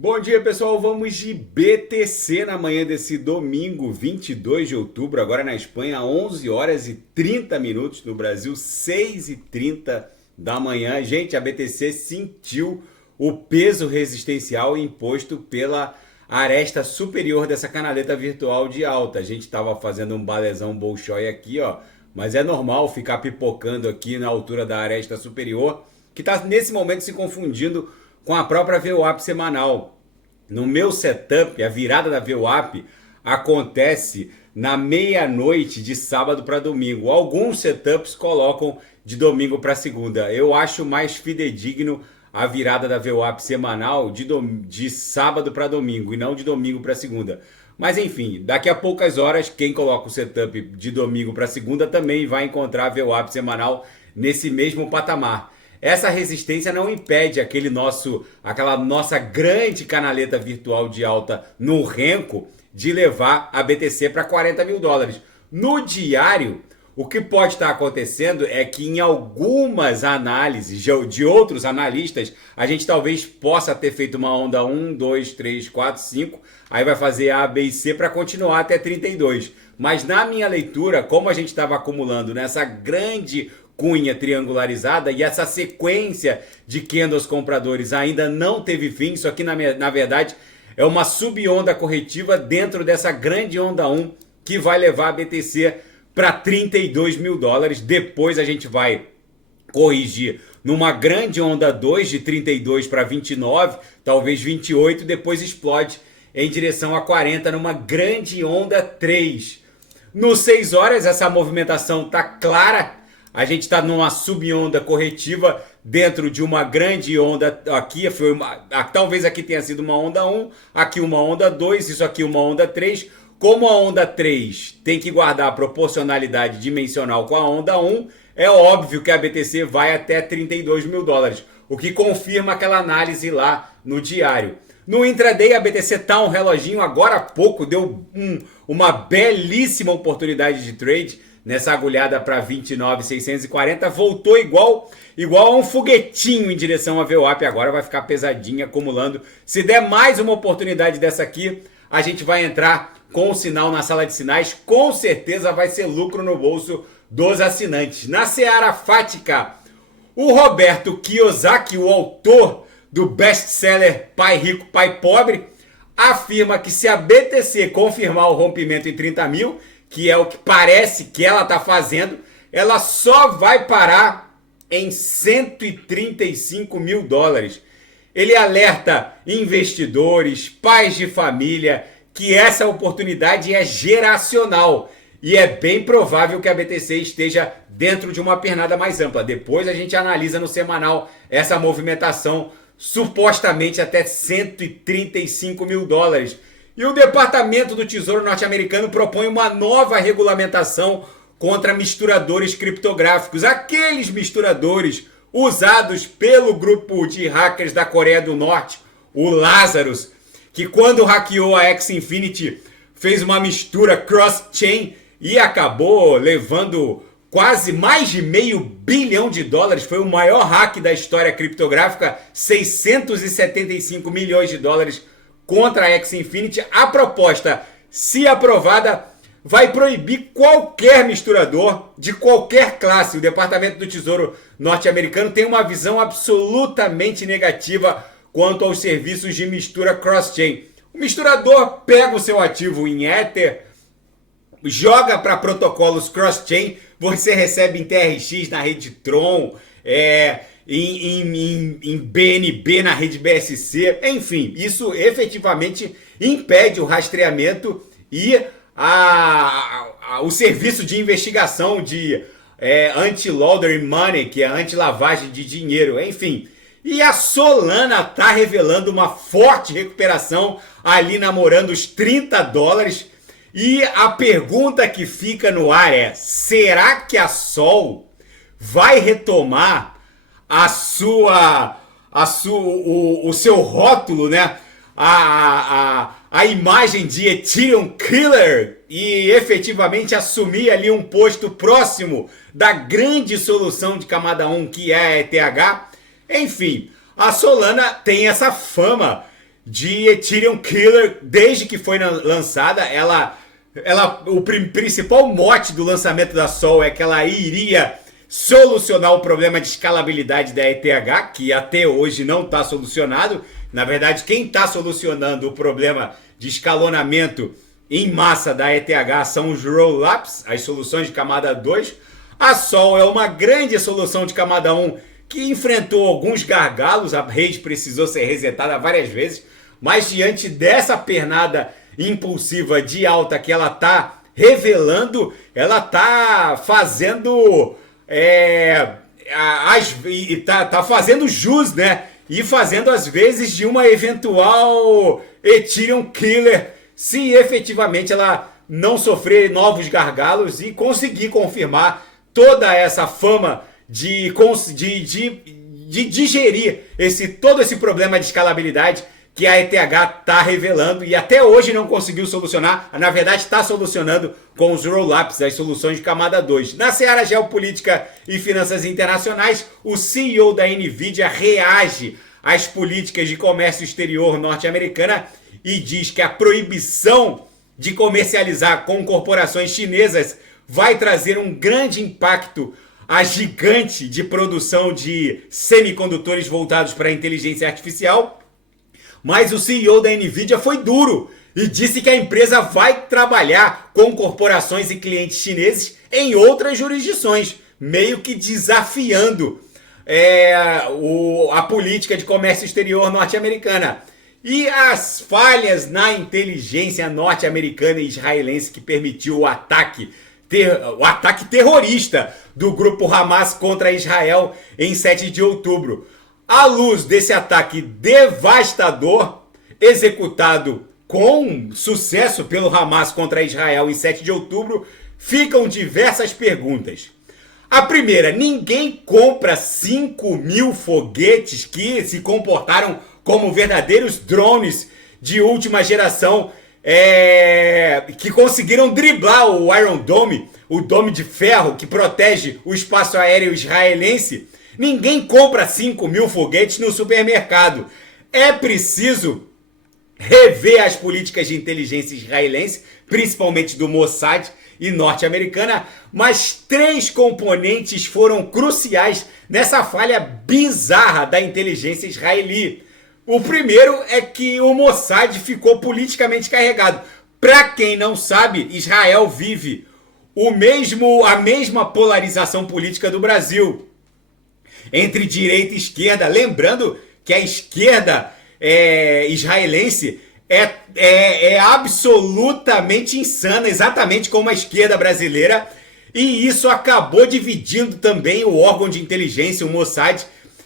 Bom dia, pessoal. Vamos de BTC na manhã desse domingo, 22 de outubro, agora na Espanha, 11 horas e 30 minutos, no Brasil, 6 e 30 da manhã. Gente, a BTC sentiu o peso resistencial imposto pela aresta superior dessa canaleta virtual de alta. A gente estava fazendo um balezão Bolshoi aqui, ó, mas é normal ficar pipocando aqui na altura da aresta superior, que está nesse momento se confundindo com a própria VWAP semanal. No meu setup, a virada da VWAP acontece na meia-noite de sábado para domingo. Alguns setups colocam de domingo para segunda. Eu acho mais fidedigno a virada da VWAP semanal de sábado para domingo e não de domingo para segunda. Mas enfim, daqui a poucas horas, quem coloca o setup de domingo para segunda também vai encontrar a VWAP semanal nesse mesmo patamar. Essa resistência não impede aquela nossa grande canaleta virtual de alta no renco de levar a BTC para 40 mil dólares. No diário, o que pode estar acontecendo é que em algumas análises de outros analistas, a gente talvez possa ter feito uma onda 1, 2, 3, 4, 5, aí vai fazer A, B e C para continuar até 32. Mas na minha leitura, como a gente estava acumulando nessa grande cunha triangularizada e essa sequência de candles compradores ainda não teve fim, isso aqui na verdade é uma subonda corretiva dentro dessa grande onda 1 que vai levar a BTC para 32 mil dólares. Depois a gente vai corrigir numa grande onda 2 de 32 para 29, talvez 28, depois explode em direção a 40 numa grande onda 3. No 6 horas essa movimentação tá clara. A gente está numa subonda corretiva dentro de uma grande onda. Aqui talvez aqui tenha sido uma onda 1, aqui uma onda 2, isso aqui uma onda 3. Como a onda 3 tem que guardar a proporcionalidade dimensional com a onda 1, é óbvio que a BTC vai até 32 mil dólares, o que confirma aquela análise lá no diário. No intraday, a BTC está um reloginho, agora há pouco deu uma belíssima oportunidade de trade nessa agulhada para 29.640, voltou igual a um foguetinho em direção à VWAP, agora vai ficar pesadinha, acumulando. Se der mais uma oportunidade dessa aqui, a gente vai entrar com o sinal na sala de sinais, com certeza vai ser lucro no bolso dos assinantes. Na seara fática, o Roberto Kiyosaki, o autor do best-seller Pai Rico, Pai Pobre, afirma que se a BTC confirmar o rompimento em 30 mil, que é o que parece que ela está fazendo, ela só vai parar em 135 mil dólares. Ele alerta investidores, pais de família, que essa oportunidade é geracional e é bem provável que a BTC esteja dentro de uma pernada mais ampla. Depois a gente analisa no semanal essa movimentação supostamente até 135 mil dólares. E o Departamento do Tesouro norte-americano propõe uma nova regulamentação contra misturadores criptográficos. Aqueles misturadores usados pelo grupo de hackers da Coreia do Norte, o Lazarus, que quando hackeou a X-Infinity fez uma mistura cross-chain e acabou levando quase mais de $500 bilhão. Foi o maior hack da história criptográfica, 675 milhões de dólares contra a X-Infinity. A proposta, se aprovada, vai proibir qualquer misturador de qualquer classe. O Departamento do Tesouro norte-americano tem uma visão absolutamente negativa quanto aos serviços de mistura cross-chain. O misturador pega o seu ativo em Ether, joga para protocolos cross-chain, você recebe em TRX na rede Tron, em BNB na rede BSC, enfim, isso efetivamente impede o rastreamento e o serviço de investigação de anti-laundering money, que é anti-lavagem de dinheiro, enfim. E a Solana está revelando uma forte recuperação, ali namorando os 30 dólares. E a pergunta que fica no ar é: será que a Sol vai retomar o seu rótulo, né? A imagem de Ethereum Killer e efetivamente assumir ali um posto próximo da grande solução de camada 1 que é a ETH? Enfim, a Solana tem essa fama de Ethereum Killer desde que foi lançada. O principal mote do lançamento da Sol é que ela iria solucionar o problema de escalabilidade da ETH, que até hoje não está solucionado. Na verdade, quem está solucionando o problema de escalonamento em massa da ETH são os rollups, as soluções de camada 2. A Sol é uma grande solução de camada 1 que enfrentou alguns gargalos, a rede precisou ser resetada várias vezes, mas diante dessa pernada impulsiva de alta que ela está revelando, ela está fazendo tá fazendo jus, né? E fazendo as vezes de uma eventual Ethereum Killer, se efetivamente ela não sofrer novos gargalos e conseguir confirmar toda essa fama de digerir todo esse problema de escalabilidade que a ETH está revelando e até hoje não conseguiu solucionar. Na verdade, está solucionando com os rollups, as soluções de camada 2. Na seara geopolítica e finanças internacionais, o CEO da NVIDIA reage às políticas de comércio exterior norte-americana e diz que a proibição de comercializar com corporações chinesas vai trazer um grande impacto à gigante de produção de semicondutores voltados para a inteligência artificial. Mas o CEO da NVIDIA foi duro e disse que a empresa vai trabalhar com corporações e clientes chineses em outras jurisdições, meio que desafiando a política de comércio exterior norte-americana. E as falhas na inteligência norte-americana e israelense que permitiu o ataque terrorista do grupo Hamas contra Israel em 7 de outubro. À luz desse ataque devastador, executado com sucesso pelo Hamas contra Israel em 7 de outubro, ficam diversas perguntas. A primeira, ninguém compra 5.000 foguetes que se comportaram como verdadeiros drones de última geração, que conseguiram driblar o Iron Dome, o dome de ferro que protege o espaço aéreo israelense. Ninguém compra 5.000 foguetes no supermercado. É preciso rever as políticas de inteligência israelense, principalmente do Mossad e norte-americana, mas 3 componentes foram cruciais nessa falha bizarra da inteligência israelí. O primeiro é que o Mossad ficou politicamente carregado. Para quem não sabe, Israel vive a mesma polarização política do Brasil, entre direita e esquerda. Lembrando que a esquerda israelense é absolutamente insana, exatamente como a esquerda brasileira, e isso acabou dividindo também o órgão de inteligência, o Mossad,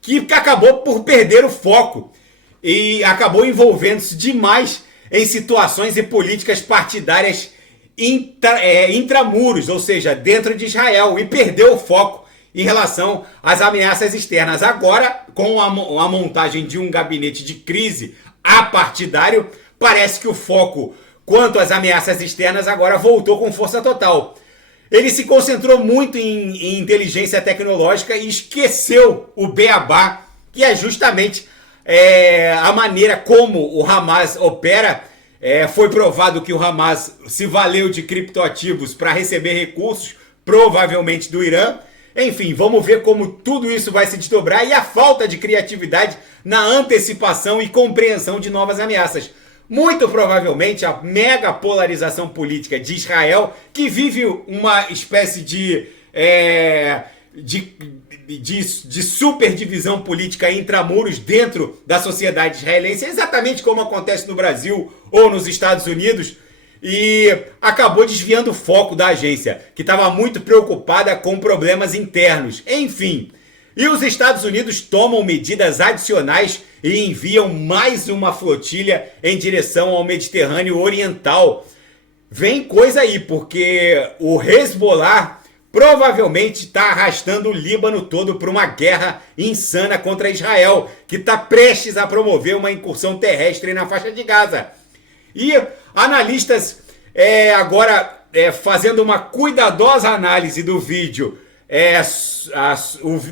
que acabou por perder o foco e acabou envolvendo-se demais em situações e políticas partidárias intramuros, ou seja, dentro de Israel, e perdeu o foco em relação às ameaças externas. Agora, com a montagem de um gabinete de crise apartidário, parece que o foco quanto às ameaças externas agora voltou com força total. Ele se concentrou muito em inteligência tecnológica e esqueceu o beabá, que é justamente a maneira como o Hamas opera. Foi provado que o Hamas se valeu de criptoativos para receber recursos, provavelmente do Irã. Enfim, vamos ver como tudo isso vai se desdobrar e a falta de criatividade na antecipação e compreensão de novas ameaças. Muito provavelmente a mega polarização política de Israel, que vive uma espécie de superdivisão política intramuros dentro da sociedade israelense, exatamente como acontece no Brasil ou nos Estados Unidos, e acabou desviando o foco da agência, que estava muito preocupada com problemas internos. Enfim, e os Estados Unidos tomam medidas adicionais e enviam mais uma flotilha em direção ao Mediterrâneo Oriental. Vem coisa aí, porque o Hezbollah provavelmente está arrastando o Líbano todo para uma guerra insana contra Israel, que está prestes a promover uma incursão terrestre na faixa de Gaza. E analistas agora fazendo uma cuidadosa análise do vídeo,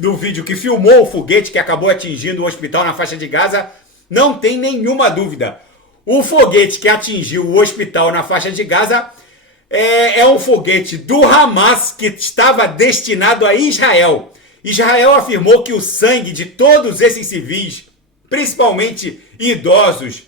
do vídeo que filmou o foguete que acabou atingindo o hospital na faixa de Gaza, não tem nenhuma dúvida. O foguete que atingiu o hospital na faixa de Gaza é um foguete do Hamas que estava destinado a Israel. Israel afirmou que o sangue de todos esses civis, principalmente idosos,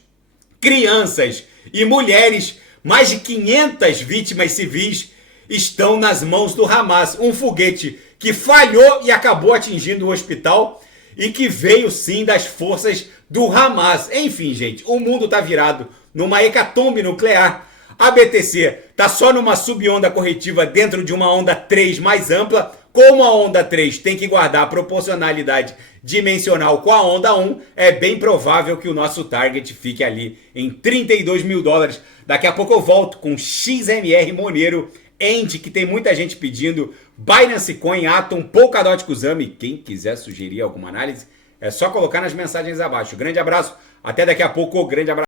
crianças e mulheres, mais de 500 vítimas civis, estão nas mãos do Hamas. Um foguete que falhou e acabou atingindo o hospital e que veio sim das forças do Hamas. Enfim, gente, o mundo está virado numa hecatombe nuclear. A BTC está só numa subonda corretiva dentro de uma onda 3 mais ampla. Como a onda 3 tem que guardar a proporcionalidade dimensional com a onda 1, é bem provável que o nosso target fique ali em 32 mil dólares. Daqui a pouco eu volto com XMR Monero, End, que tem muita gente pedindo, Binance Coin, Atom, Polkadot Kusama. Quem quiser sugerir alguma análise, é só colocar nas mensagens abaixo. Grande abraço, até daqui a pouco, grande abraço.